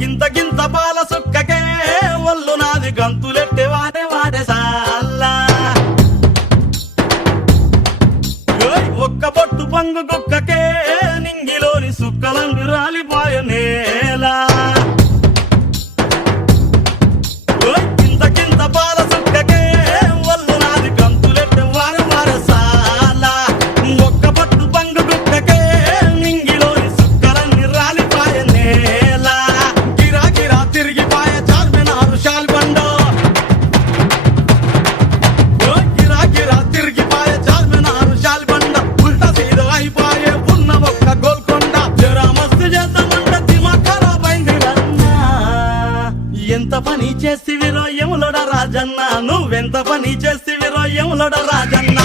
గింత గింత పాల సుక్కకే ఒళ్ళు నాది గంతులెట్టే వాడే వాడే సాల్లా ఒక్క పొట్టు పంగు కుక్కకే నింగిలోని సుక్కలన్నీ రాలిపోయ నేలా గింత గింత పాల సుక్కకే ఒళ్ళు నాది గంతులెట్టే వాడే వాడే సాల్లా ఒక్క పొట్టు పంగు కుక్కకే నింగిలోని సుక్కలన్నీ రాలిపోయ నేలా గిరా గిరా తిరిగిపోయ చార్మినారు షాల్బండ గిరా గిరా తిరిగిపోయ చార్మినారు షాల్బండ ఉల్టా సీదా అయిపోయే ఉన్న ఒక్క గోల్కొండ జరా మస్తు చేద్దామంట దిమాగ్ ఖరాబ్ అయింది రన్నా ఎంత పని చేస్తివిరో యములోడ రాజన్న నువ్వెంత పని చేస్తివిరో యములోడ రాజన్న